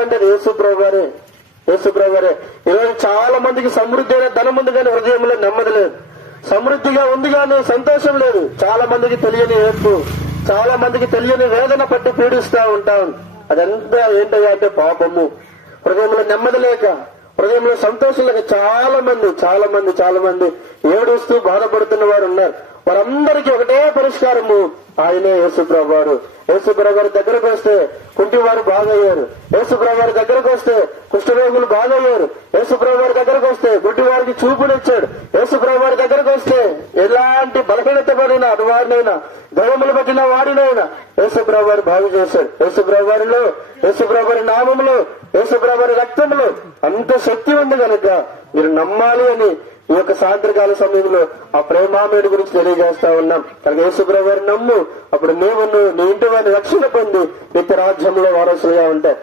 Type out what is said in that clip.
ఎవరంటే యేసుప్రభు గారే. యేసుప్రభు గారే. ఈరోజు చాలా మందికి సమృద్ధి అయిన ధనం ఉంది కానీ హృదయంలో నెమ్మది లేదు. సమృద్ధిగా ఉంది కానీ సంతోషం లేదు. చాలా మందికి తెలియని ఏర్పు, చాలా మందికి తెలియని వేదన పట్టి పీడిస్తా ఉంటాం. అదంతా ఏంటయ్యా అంటే పాపము. హృదయంలో నెమ్మది లేక, హృదయంలో సంతోషం లేక చాలా మంది ఏడుస్తూ బాధపడుతున్న వారు ఉన్నారు. వారందరికీ ఒకటే పరిష్కారము, ఆయనే యేసుప్రభు వారు. యేసుప్రభు గారి దగ్గరకు వస్తే కుంటివారు బాగయ్యారు. యేసుప్రభు గారి దగ్గరకు వస్తే కుష్ఠరోగులు బాగయ్యారు. యేసుప్రభు గారి దగ్గరకు వస్తే గుడ్డి వారికి చూపునిచ్చాడు. యేసుప్రభు గారి దగ్గరకు వస్తే ఎలాంటి బలహీనత పడిన అటువారినైనా, దైవములు పట్టిన వారినైనా యేసుప్రభు వారు బాగు చేశాడు. యేసుప్రభు వారిలో, యేసుప్రభు వారి నామములో, యేసుప్రభు వారి రక్తంలో అంత శక్తి ఉంది కనుక మీరు నమ్మాలి అని ఈ యొక్క సాయంత్రకాల సమయంలో ఆ ప్రేమామేడు గురించి తెలియజేస్తా ఉన్నాం. కనుక యేసుప్రభు వారిని నమ్ము, అప్పుడు నీవు నీ ఇంటి వారిని రక్షణ పొంది నిత్య రాజ్యంలో వారసులుగా ఉంటాయి.